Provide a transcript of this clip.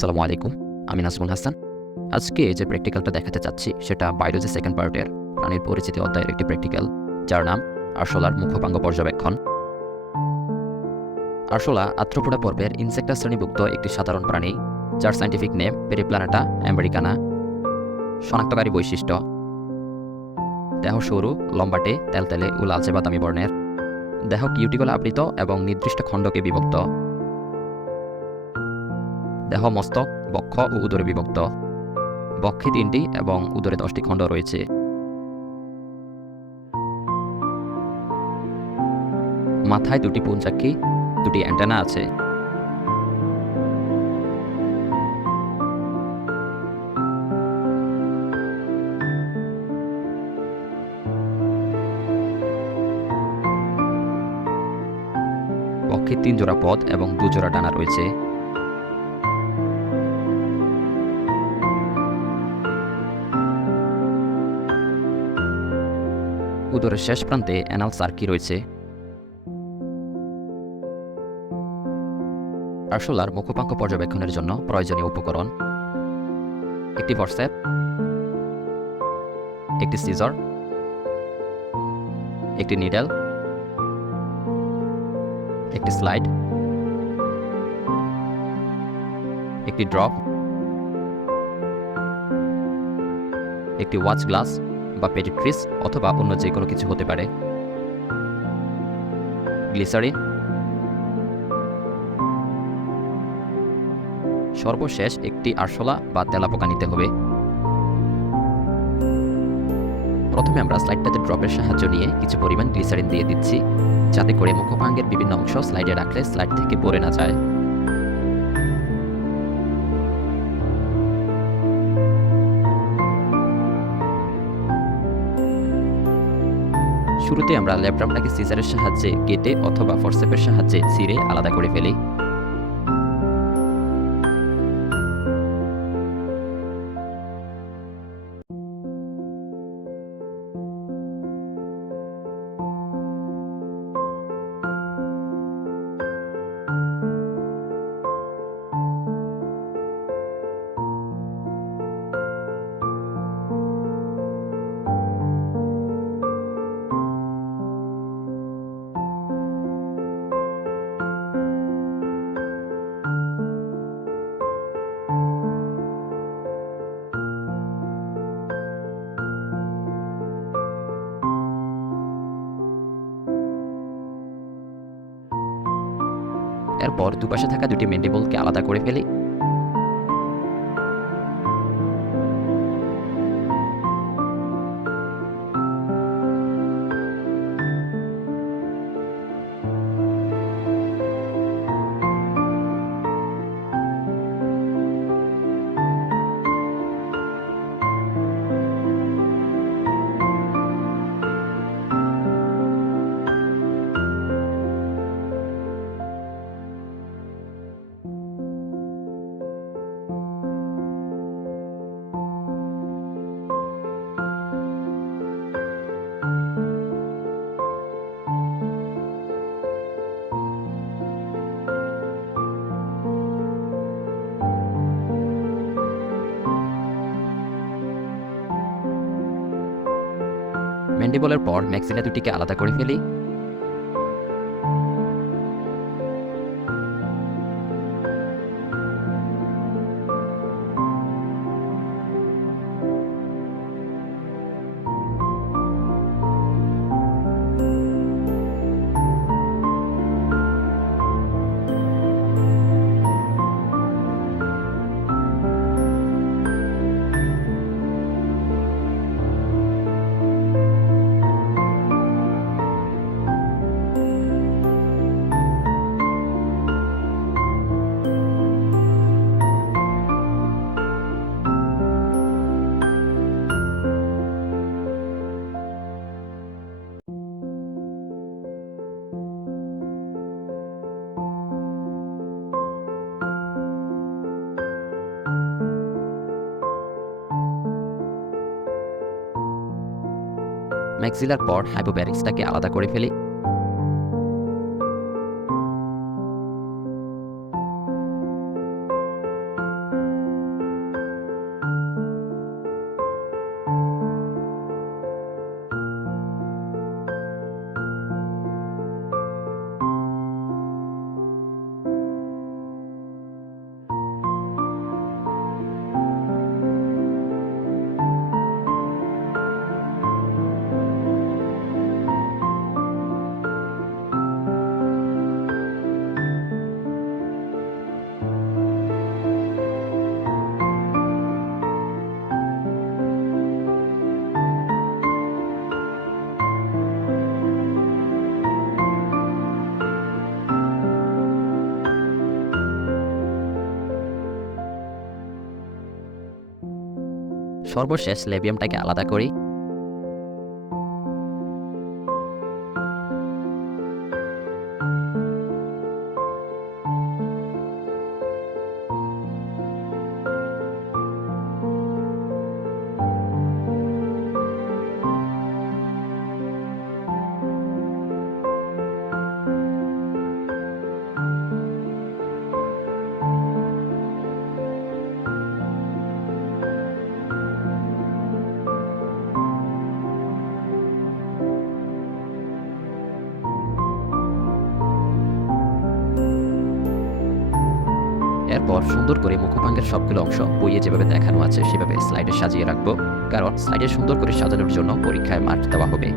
আসসালামু আলাইকুম, আমি নাজমুল হাসান। আজকে যে প্র্যাকটিক্যালটা দেখাতে চাচ্ছি সেটা বায়োলজি সেকেন্ড পার্টের প্রাণীর পরিচিতি অধ্যায়ের একটি প্র্যাকটিক্যাল, যার নাম আরশোলার মুখপাঙ্গ পর্যবেক্ষণ। আরশোলা আর্থ্রোপোডা পর্বের ইনসেক্টা শ্রেণীভুক্ত একটি সাধারণ প্রাণী, যার সাইন্টিফিক নেম পেরিপ্ল্যানেটা আমেরিকানা। শনাক্তকারী বৈশিষ্ট্য: দেহ সরু, লম্বাটে, তেলতেলে ও লালচে বাদামি বর্ণের। দেহ কিউটিকলে আবৃত এবং নির্দিষ্ট খণ্ডকে বিভক্ত। দেহ মস্তক, বক্ষ ও উদরে বিভক্ত। বক্ষে 3টি এবং উদরে 10টি খণ্ড রয়েছে। মাথায় 2টি পুঞ্জাক্ষী, 2টি অ্যান্টেনা আছে। বক্ষে 3 জোড়া পদ এবং 2 জোড়া ডানা রয়েছে। উদরের শেষ প্রান্তে অ্যানাল সার্কি রয়েছে। আরশোলার মুখপাঙ্গ পর্যবেক্ষণের জন্য প্রয়োজনীয় উপকরণ: একটি ফরসেপ, একটি সিজার, একটি নিডেল, একটি স্লাইড, একটি ড্রপ, একটি ওয়াচ গ্লাস বা পেডিট্রিস অথবা অন্য যে কোনো কিছু হতে পারে, গ্লিসারিন, সর্বশেষ একটি আরশোলা বা তেলাপোকা নিতে হবে। প্রথমে আমরা স্লাইডটাতে ড্রপের সাহায্য নিয়ে কিছু পরিমাণ গ্লিসারিন দিয়ে দিচ্ছি, যাতে করে মুখপাঙ্গের বিভিন্ন অংশ স্লাইডে রাখলে স্লাইড থেকে পড়ে না যায়। শুরুতে আমরা ল্যাবড্রামটাকে সিজারের সাহায্যে কেটে অথবা ফরসেপের সাহায্যে ছিঁড়ে আলাদা করে ফেলি। এরপর দুপাশে থাকা 2টি ম্যান্ডিবলকে আলাদা করে ফেলি। ম্যান্ডিবলের পর ম্যাক্সিলা 2টিকে আলাদা করে ফেলি। ম্যাক্সিলার পর হাইপোব্যারিক্সটাকে আলাদা করে ফেলি। সর্বশেষ লেবিয়ামটাকে আলাদা করি। এরপর সুন্দর করে মুখভঙ্গের সবগুলো অংশ বইয়ে যেভাবে দেখানো আছে সেভাবে স্লাইডে সাজিয়ে রাখবো, কারণ স্লাইডে সুন্দর করে সাজানোর জন্য পরীক্ষায় মার্ক দেওয়া হবে।